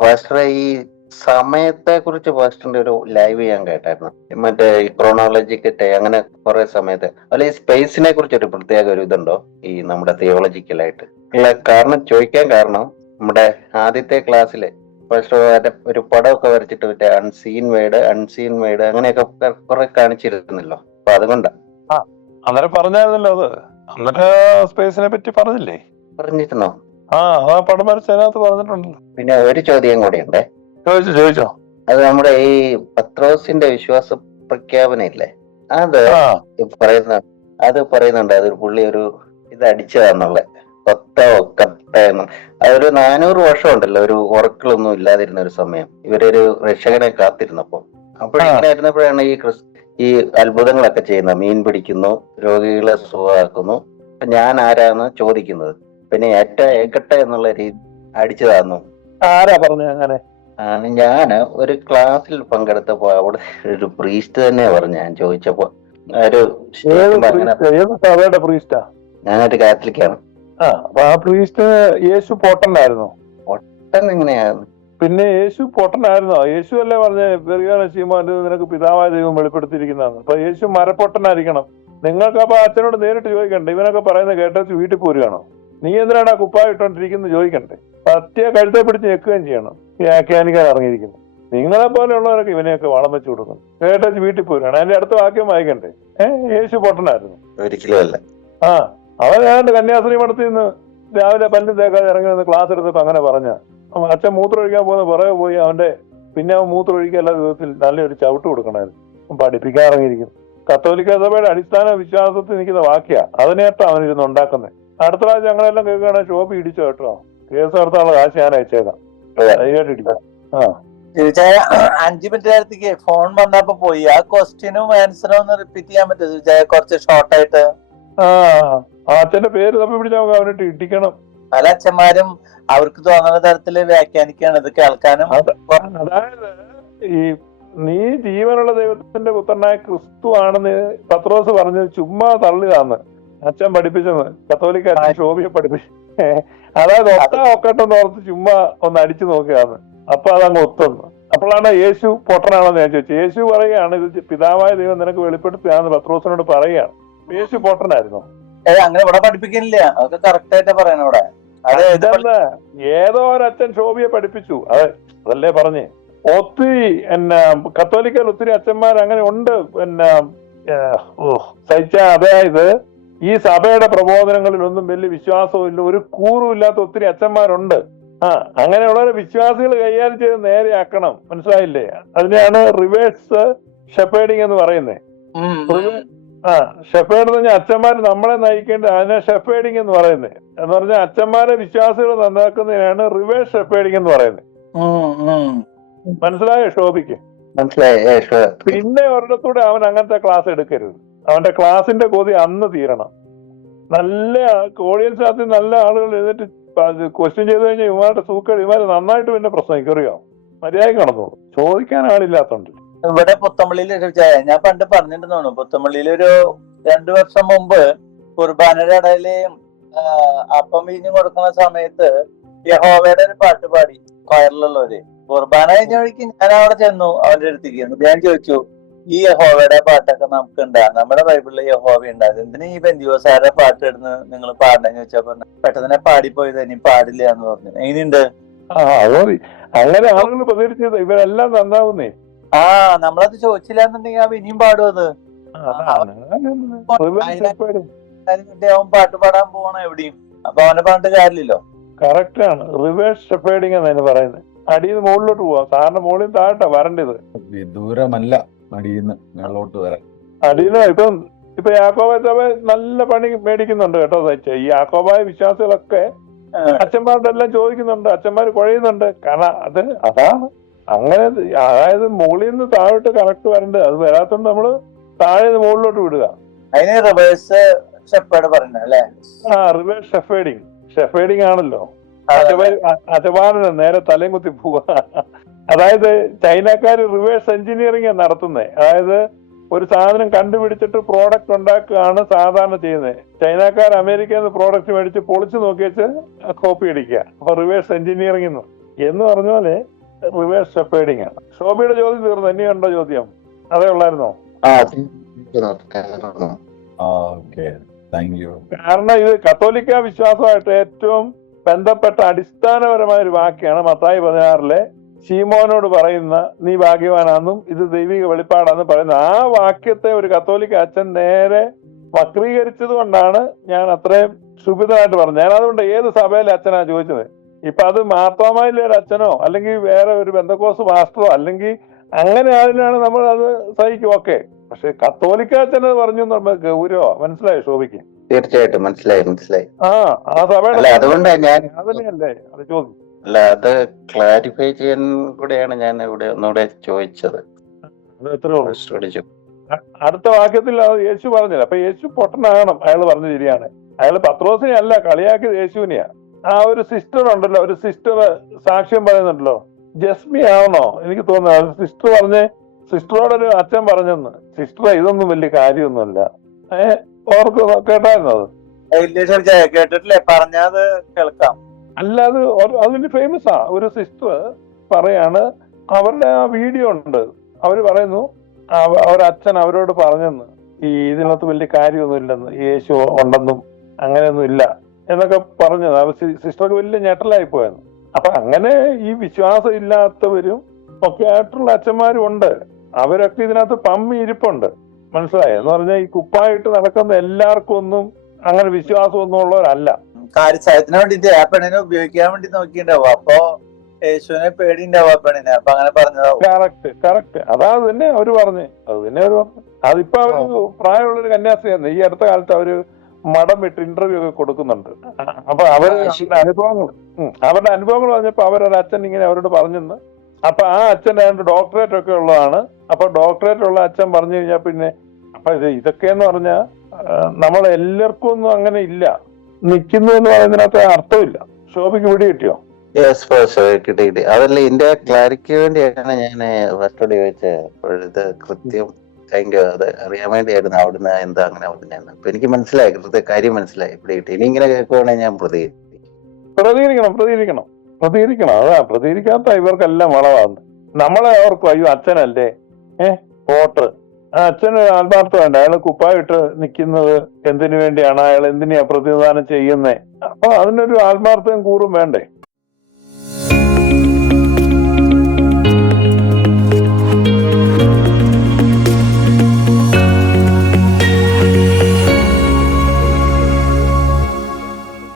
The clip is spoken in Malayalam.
പാസ്റ്ററെ, ഈ സമയത്തെ കുറിച്ച് പാസ്റ്ററിന്റെ ഒരു ലൈവ് ഞാൻ കേട്ടായിരുന്നു. മറ്റേ ഈ ക്രോണോളജിക്കറ്റെ അങ്ങനെ കുറെ സമയത്ത് അല്ല, ഈ സ്പേസിനെ കുറിച്ച് ഒരു പ്രത്യേക ഒരു ഇതുണ്ടോ ഈ നമ്മുടെ തിയോളജിക്കലായിട്ട്? അല്ല, കാരണം ചോദിക്കാൻ കാരണം നമ്മുടെ ആദ്യത്തെ ക്ലാസ്സില് പാസ്റ്റർ ഒരു പടമൊക്കെ വരച്ചിട്ട് മറ്റേ അൺസീൻ വേർഡ് അങ്ങനെയൊക്കെ കുറെ കാണിച്ചിരുന്നല്ലോ. അപ്പൊ അതുകൊണ്ടാ. ആ അന്നേരം പറഞ്ഞായിരുന്നല്ലോ അത്. അന്നേരം സ്പേസിനെ പറ്റി പറഞ്ഞില്ലേ? പറഞ്ഞിരുന്നോ? ആ പടം വരച്ചതിനകത്ത് പറഞ്ഞിട്ടുണ്ടല്ലോ. പിന്നെ ഒരു ചോദ്യം കൂടിയുണ്ടേ. ചോദിച്ചോ. അത് നമ്മുടെ ഈ പത്രോസിന്റെ വിശ്വാസ പ്രഖ്യാപനം ഇല്ലേ, അത് ആ പറയുന്നുണ്ട് അതൊരു പുള്ളി ഒരു ഇത് അടിച്ചതാന്നുള്ള കത്ത അതൊരു 400 വർഷം ഉണ്ടല്ലോ ഒരു ഉറക്കളൊന്നും ഇല്ലാതിരുന്ന ഒരു സമയം, ഇവരൊരു രക്ഷകനെ കാത്തിരുന്നപ്പോ. അപ്പോഴിങ്ങനെ ആയിരുന്നപ്പോഴാണ് ഈ അത്ഭുതങ്ങളൊക്കെ ചെയ്യുന്നത്. മീൻ പിടിക്കുന്നു, രോഗികളെ സുഖമാക്കുന്നു. ഞാൻ ആരാന്ന് ചോദിക്കുന്നത്, പിന്നെ ഏക്കട്ടെ എന്നുള്ള രീതി അടിച്ചതാന്നു. ആരാ പറഞ്ഞു അങ്ങനെ? ഞാന് ഒരു ക്ലാസ്സിൽ പങ്കെടുത്തപ്പോ അവിടെ ഒരു പ്രീസ്റ്റ് തന്നെ പറഞ്ഞു. ഞാൻ ചോദിച്ചപ്പോ ഒരു സഭയുടെ പ്രീസ്റ്റാ? ഞാനൊരു കാത്തലിക്കാണ്. അപ്പൊ ആ പ്രീസ്റ്റ് യേശു പൊട്ടനായിരുന്നോ? പൊട്ടൻ എങ്ങനെയായിരുന്നു? പിന്നെ യേശു പൊട്ടനായിരുന്നോ? യേശു അല്ലേ പറഞ്ഞ നിനക്ക് പിതാവായ ദൈവം വെളിപ്പെടുത്തിയിരിക്കുന്നതാണ്. അപ്പൊ യേശു മരപ്പൊട്ടനായിരിക്കണം. നിങ്ങൾക്ക് അപ്പൊ അച്ഛനോട് നേരിട്ട് ചോദിക്കണ്ടേ? ഇവനൊക്കെ പറയുന്നത് കേട്ടു വീട്ടിൽ പോരുകയാണോ? നീ എന്തിനാണ് ആ കുപ്പായ ഇട്ടോണ്ടിരിക്കുന്നത് ചോദിക്കണ്ടേ? പറ്റിയ കഴുത്തെ പിടിച്ച് ഞെക്കുകയും ചെയ്യണം ഈ വ്യാഖ്യാനിക്കാൻ ഇറങ്ങിയിരിക്കുന്നു. നിങ്ങളെ പോലെയുള്ളവരൊക്കെ ഇവനെയൊക്കെ വളം വെച്ച് കൊടുക്കുന്നു. കേട്ടു വീട്ടിൽ പോരുകയാണ്. അതിന്റെ അടുത്ത വാക്യം വായിക്കണ്ടേ? യേശു പൊട്ടനായിരുന്നു? ഒരിക്കലും അല്ല. അവൻ ഏതാണ്ട് കന്യാസ്ത്രീ മഠത്തിൽ നിന്ന് രാവിലെ പല്ലും തേക്കാതെ ഇറങ്ങി നിന്ന് ക്ലാസ് എടുത്തപ്പോ അങ്ങനെ പറഞ്ഞ അച്ഛൻ മൂത്രം ഒഴിക്കാൻ പോകുന്ന പുറകെ പോയി അവൻ മൂത്രം ഒഴിക്കാനുള്ള വിധത്തിൽ നല്ലൊരു ചവിട്ട് കൊടുക്കണമായിരുന്നു. പഠിപ്പിക്കാൻ ഇറങ്ങിയിരിക്കുന്നു. കത്തോലിക്ക സഭയുടെ അടിസ്ഥാന വിശ്വാസത്തിൽ നിൽക്കുന്ന വാക്യ അതിനേറ്റം അവനിരുന്ന് ഉണ്ടാക്കുന്നത്. അടുത്ത പ്രാവശ്യം ഞങ്ങളെല്ലാം കേൾക്കുകയാണെങ്കിൽ ഷോപ്പ് ഇടിച്ചോ കേട്ടോ, കേസ് നടത്താനുള്ള കാശ് ഞാൻ അയച്ചേക്കാം. ധൈര്യമായിട്ട് ഇടിക്കാം. 5 മിനിറ്റ് നേരത്തേക്ക് ഫോൺ വന്നപ്പോ പോയി. ആ ക്വസ്റ്റ്യനും ആൻസറും ഒന്ന് റിപ്പീറ്റ് ചെയ്യാൻ പറ്റുമോ കുറച്ച് ഷോർട്ടായിട്ട്? അച്ഛന്റെ പേര് തപ്പി പിടിച്ചാൽ നമുക്ക് അവനിട്ട് ഇടിക്കണം. പല അച്ഛന്മാരും അവർക്ക് തോന്നുന്ന തരത്തില് വ്യാഖ്യാനിക്കാണ് ഇത് കേൾക്കാനും. അതായത് ഈ നീ ജീവനുള്ള ദൈവത്തിന്റെ പുത്രനായ ക്രിസ്തു ആണെന്ന് പത്രോസ് പറഞ്ഞത് ചുമ്മാ തള്ളിതാന്ന് അച്ഛൻ പഠിപ്പിച്ചെന്ന്. കത്തോലിക്ക അച്ഛൻ ശോഭിയെ പഠിപ്പിച്ചു. അതായത് ഒക്കട്ടെന്ന് ഓർത്ത് ചുമ്മാ ഒന്ന് അടിച്ചു നോക്കിയാന്ന്. അപ്പൊ അതങ്ങ് ഒത്തുന്നു. അപ്പോഴാണ് യേശു പൊട്ടനാണെന്ന് ഞാൻ ചോദിച്ചു. യേശു പറയുകയാണ് ഇത് പിതാവായ ദൈവം നിനക്ക് വെളിപ്പെടുത്തുകയാണെന്ന് പത്രോസിനോട് പറയുകയാണ്. യേശു പൊട്ടനായിരുന്നോ? അങ്ങനെ ഇവിടെ പഠിപ്പിക്കുന്നില്ല. അതൊക്കെ കറക്റ്റ് ആയിട്ട് പറയണം ഇവിടെ. ഏതോ ഒരച്ഛൻ ശോഭിയെ പഠിപ്പിച്ചു. അതല്ലേ പറഞ്ഞേ. ഒത്തിരി കത്തോലിക്കൽ ഒത്തിരി അച്ഛന്മാർ അങ്ങനെ ഉണ്ട്. അതായത് ഈ സഭയുടെ പ്രബോധനങ്ങളിലൊന്നും വലിയ വിശ്വാസവും ഇല്ല, ഒരു കൂറും ഇല്ലാത്ത ഒത്തിരി അച്ഛന്മാരുണ്ട്. അങ്ങനെയുള്ളവരെ വിശ്വാസികൾ കൈകാര്യം ചെയ്ത് നേരെയാക്കണം. മനസ്സിലായില്ലേ? അതിനെയാണ് റിവേഴ്സ് ഷെപ്പേഡിങ് എന്ന് പറയുന്നത്. ഷെപ്പേഡ് എന്ന് പറഞ്ഞാൽ അച്ഛന്മാർ നമ്മളെ നയിക്കേണ്ട, അതിനെ ഷെപ്പേഡിങ് എന്ന് പറയുന്നത്. എന്ന് പറഞ്ഞാൽ അച്ഛന്മാരെ വിശ്വാസികൾ നന്നാക്കുന്നതിനാണ് റിവേഴ്സ് ഷെപ്പേഡിങ് എന്ന് പറയുന്നത്. മനസ്സിലായോ ഷോഭിക്ക്? പിന്നെ ഒരിടത്തൂടെ അവൻ അങ്ങനത്തെ ക്ലാസ് എടുക്കരുത്. അവന്റെ ക്ലാസിന്റെ കൊതി അന്ന് തീരണം. നല്ല ഓഡിയൻസിനകത്ത് നല്ല ആളുകൾ എഴുന്നിട്ട് ക്വസ്റ്റ്യൻ ചെയ്ത് കഴിഞ്ഞാൽ ഇവന്മാരുടെ സൂക്കേട് ഇവന്മാര് നന്നായിട്ട് പിന്നെ പ്രശ്നം അറിയോ? മര്യാദയ്ക്ക് നടന്നോളൂ. ചോദിക്കാൻ ആളില്ലാത്തോണ്ട്. ഇവിടെ പുത്തമ്പള്ളിയിൽ ഞാൻ പണ്ട് പറഞ്ഞിട്ടുണ്ടെന്ന് തോന്നുന്നു. പുത്തമ്പള്ളിയിൽ ഒരു 2 വർഷം മുമ്പ് കുർബാനയുടെ ഇടയില് അപ്പം വീഞ്ഞു കൊടുക്കുന്ന സമയത്ത് യഹോവയുടെ ഒരു പാട്ട് പാടി കൊയറിലുള്ളവര്. കുർബാന കഴിഞ്ഞ വഴിക്ക് ഞാൻ അവിടെ ചെന്നു അവന്റെ അടുത്തേക്ക്. ഞാൻ ചോദിച്ചു, ഈ യഹോവയുടെ പാട്ടൊക്കെ നമുക്കുണ്ടാ? നമ്മുടെ ബൈബിളിൽ യഹോവ ഉണ്ട്, അതെന്തിനാ ഈ ബെന്തിയോസാരുടെ പാട്ട് ഇടുന്ന് നിങ്ങൾ പാടണെന്ന് ചോദിച്ചാ പറഞ്ഞു പെട്ടെന്ന് പാടിപ്പോയത് ഇനി പാടില്ല എന്ന് പറഞ്ഞു. എങ്ങനെയുണ്ട്? അങ്ങനെ ആളുകൾ പ്രതികരിച്ചത് ഇവരെല്ലാം നന്നാവുന്നേ. നമ്മളത് ചോദിച്ചില്ല എന്നുണ്ടെങ്കിൽ അവൻ ഇനിയും പാടും. അത് അവൻ പാട്ട് പാടാൻ പോകണ എവിടെയും. അപ്പൊ അവനെ പറഞ്ഞിട്ട് കാര്യമില്ലല്ലോ. കറക്റ്റ് ആണ്. റിവേഴ്സ് ഷെപ്പേഡിങ് എന്നാണ് പറയുന്നത്. അടിയിൽ മുകളിലോട്ട് പോവാം. സാറിന് മുകളിൽ താഴെ വരേണ്ടത്, ദൂരമല്ല അടിയിന്ന് മേളോട്ട് വരാൻ. അടിയില് ഇപ്പൊ യാക്കോബായ സഭ നല്ല പണി മേടിക്കുന്നുണ്ട് കേട്ടോ. ഈ യാക്കോബായ വിശ്വാസികളൊക്കെ അച്ഛന്മാരുടെ എല്ലാം ചോദിക്കുന്നുണ്ട്, അച്ഛന്മാര് കുഴയുന്നുണ്ട്. കാരണം അതാണ് അങ്ങനെ. അതായത് മുകളിൽ നിന്ന് താഴോട്ട് കറക്റ്റ് വരേണ്ടത്. അത് വരാത്തോണ്ട് നമ്മള് താഴെ മുകളിലോട്ട് വിടുക. അതിന് റിവേഴ്സ് ഷെപ്പേഡ് പറഞ്ഞല്ലേ? റിവേഴ്സ് ഷെഫേഡിങ് ആണല്ലോ. അജവാനന് നേരെ തലയും കുത്തി പോവുക. അതായത് ചൈനക്കാര് റിവേഴ്സ് എഞ്ചിനീയറിംഗ് നടത്തുന്നത്. അതായത് ഒരു സാധനം കണ്ടുപിടിച്ചിട്ട് പ്രോഡക്റ്റ് ഉണ്ടാക്കുകയാണ് സാധാരണ ചെയ്യുന്നത്. ചൈനക്കാർ അമേരിക്കയിൽ നിന്ന് പ്രോഡക്റ്റ് മേടിച്ച് പൊളിച്ചു നോക്കിയിട്ട് കോപ്പി അടിക്കുക. അപ്പൊ റിവേഴ്സ് എഞ്ചിനീയറിംഗ് എന്ന്. എന്ന് പറഞ്ഞ പോലെ റിവേഴ്സ് ഷെപ്പേഡിങ് ആണ്. ശോഭയുടെ ചോദ്യം തീർന്നു. ഇനിയുണ്ടോ ചോദ്യം? അതേ ഉള്ളായിരുന്നോ? Okay, thank you. കാരണം ഇത് കത്തോലിക്ക വിശ്വാസമായിട്ട് ഏറ്റവും ബന്ധപ്പെട്ട അടിസ്ഥാനപരമായ ഒരു വാക്യാണ് മത്തായി 16 ശീമോനോട് പറയുന്ന നീ ഭാഗ്യവാനാന്നും ഇത് ദൈവിക വെളിപ്പാടാന്ന് പറയുന്ന ആ വാക്യത്തെ ഒരു കത്തോലിക്ക അച്ഛൻ നേരെ വക്രീകരിച്ചത് കൊണ്ടാണ് ഞാൻ അത്രയും ക്ഷുഭിതമായിട്ട് പറഞ്ഞത്. ഞാൻ അതുകൊണ്ട് ഏത് സഭയിലെ അച്ഛനാ ചോദിച്ചത്. ഇപ്പൊ അത് മാർത്തോമായിലെ ഒരു അച്ഛനോ അല്ലെങ്കിൽ വേറെ ഒരു ബെന്തക്കോസ് മാസ്റ്ററോ അല്ലെങ്കിൽ അങ്ങനെ ആരിലാണ് നമ്മൾ അത് സഹിക്കും. ഓക്കെ, പക്ഷെ കത്തോലിക്ക അച്ഛനത് പറഞ്ഞു എന്ന് പറയുമ്പോൾ ഗൗരവ. മനസ്സിലായോ ശോഭിക്ക്? തീർച്ചയായിട്ടും മനസ്സിലായി. ആ സഭയുടെ അല്ല, അതുകൊണ്ടാ ഞാൻ അതിനെയല്ലേ അത് ചോദ്യം. അല്ല, അത് ക്ലാരിഫൈ ചെയ്യാൻ കൂടെയാണ് ഞാൻ ഇവിടെ ഒന്നുകൂടെ ചോദിച്ചത്. അത് എത്രേ ഉള്ളൂ. അടുത്ത വാക്യത്തിൽ അത് യേശു പറഞ്ഞില്ല. അപ്പൊ യേശു പൊട്ടനാകണം. അയാൾ പറഞ്ഞു ശരിയാണ്. അയാൾ പത്രോസിനെ അല്ല കളിയാക്കിയത്, യേശുവിനെയാ. ആ ഒരു സിസ്റ്റർ ഉണ്ടല്ലോ, ഒരു സിസ്റ്റർ സാക്ഷ്യം പറയുന്നുണ്ടല്ലോ, ജസ്മി ആവണോ എനിക്ക് തോന്നുന്നത്. സിസ്റ്റർ പറഞ്ഞ് സിസ്റ്ററോടൊരു അച്ഛൻ പറഞ്ഞെന്ന്, സിസ്റ്റർ ഇതൊന്നും വലിയ കാര്യമൊന്നുമല്ല. ഓർക്ക് കേട്ടായിരുന്നു അത്? കേട്ടിട്ടില്ലേ? പറഞ്ഞത് കേൾക്കാം. അല്ല, അത് വലിയ ഫേമസ് ആ. ഒരു സിസ്റ്റർ പറയാണ്, അവരുടെ ആ വീഡിയോ ഉണ്ട്. അവര് പറയുന്നു അവരച്ഛൻ അവരോട് പറഞ്ഞെന്ന് ഇതിനകത്ത് വലിയ കാര്യമൊന്നും ഇല്ലെന്ന്, യേശു ഉണ്ടെന്നും അങ്ങനെയൊന്നും ഇല്ല എന്നൊക്കെ പറഞ്ഞത്. സിസ്റ്റർക്ക് വലിയ ഞെട്ടലായി പോയെന്ന്. അപ്പൊ അങ്ങനെ ഈ വിശ്വാസം ഇല്ലാത്തവരും ഒക്കെ ആയിട്ടുള്ള അച്ഛന്മാരും ഉണ്ട്. അവരൊക്കെ ഇതിനകത്ത് പമ്മി ഇരിപ്പുണ്ട്. മനസ്സിലായോ? എന്ന് പറഞ്ഞാൽ ഈ കുപ്പായിട്ട് നടക്കുന്ന എല്ലാവർക്കും ഒന്നും അങ്ങനെ വിശ്വാസമൊന്നും ഉള്ളവരല്ല. കാര്യസാധ്യത്തിന് വേണ്ടിട്ട് ആ പെണ്ണിനെ ഉപയോഗിക്കാൻ വേണ്ടി നോക്കിണ്ടാവും. അപ്പൊ യേശുവിനെ പേടിണ്ടാവും ആ പെണ്ണിനെ. അപ്പൊ അങ്ങനെ പറഞ്ഞതാവും. കറക്റ്റ്. അതാ തന്നെ അവര് പറഞ്ഞു. അതിപ്പോ അവര് പ്രായമുള്ളൊരു കന്യാസ്ത്രീയാണ്. ഈ അടുത്ത കാലത്ത് അവര് മഠം വിട്ട് ഇന്റർവ്യൂ ഒക്കെ കൊടുക്കുന്നുണ്ട്. അപ്പൊ അവരുടെ അനുഭവങ്ങൾ പറഞ്ഞപ്പോ അവരൊരു അച്ഛൻ ഇങ്ങനെ അവരോട് പറഞ്ഞെന്ന്. അപ്പൊ ആ അച്ഛൻ്റെ ഡോക്ടറേറ്റ് ഒക്കെ ഉള്ളതാണ്. അപ്പൊ ഡോക്ടറേറ്റ് ഉള്ള അച്ഛൻ പറഞ്ഞു കഴിഞ്ഞാൽ പിന്നെ അപ്പൊ ഇതൊക്കെയെന്ന് പറഞ്ഞാൽ നമ്മൾ എല്ലാവർക്കും ഒന്നും അങ്ങനെ ഇല്ല. നിൽക്കുന്നു എന്ന് പറയുന്നതിനകത്ത് അർത്ഥമില്ല. ശോഭയ്ക്ക് പിടി കിട്ടിയോ? കിട്ടി. അതല്ല, ഇതിന്റെ ക്ലാരിറ്റിക്ക് വേണ്ടിയാണ് ഞാൻ ഫസ്റ്റോട് ചോദിച്ചത്. അപ്പോഴിത് കൃത്യം അത് അറിയാൻ വേണ്ടിയായിരുന്നു അവിടുന്ന് എന്താ അങ്ങനെ പറഞ്ഞായിരുന്നു. അപ്പൊ എനിക്ക് മനസ്സിലായി, കൃത്യ കാര്യം മനസ്സിലായി. പിടി കിട്ടി. ഇനി ഇങ്ങനെ കേൾക്കുവാണെങ്കിൽ ഞാൻ പ്രതികരിക്കണം. അതാ പ്രതികരിക്കാത്ത ഇവർക്കെല്ലാം വളവാകുന്നത്. നമ്മളെ ഓർക്കും അയ്യോ അച്ഛനല്ലേ വോട്ട്. ആ അച്ഛന് ആത്മാർത്ഥം വേണ്ട. അയാൾ കുപ്പായിട്ട് നിൽക്കുന്നത് എന്തിനു വേണ്ടിയാണ്? അയാൾ എന്തിനാ പ്രതിനിധാനം ചെയ്യുന്നേ? അപ്പൊ അതിനൊരു ആത്മാർത്ഥവും കൂറും വേണ്ടേ?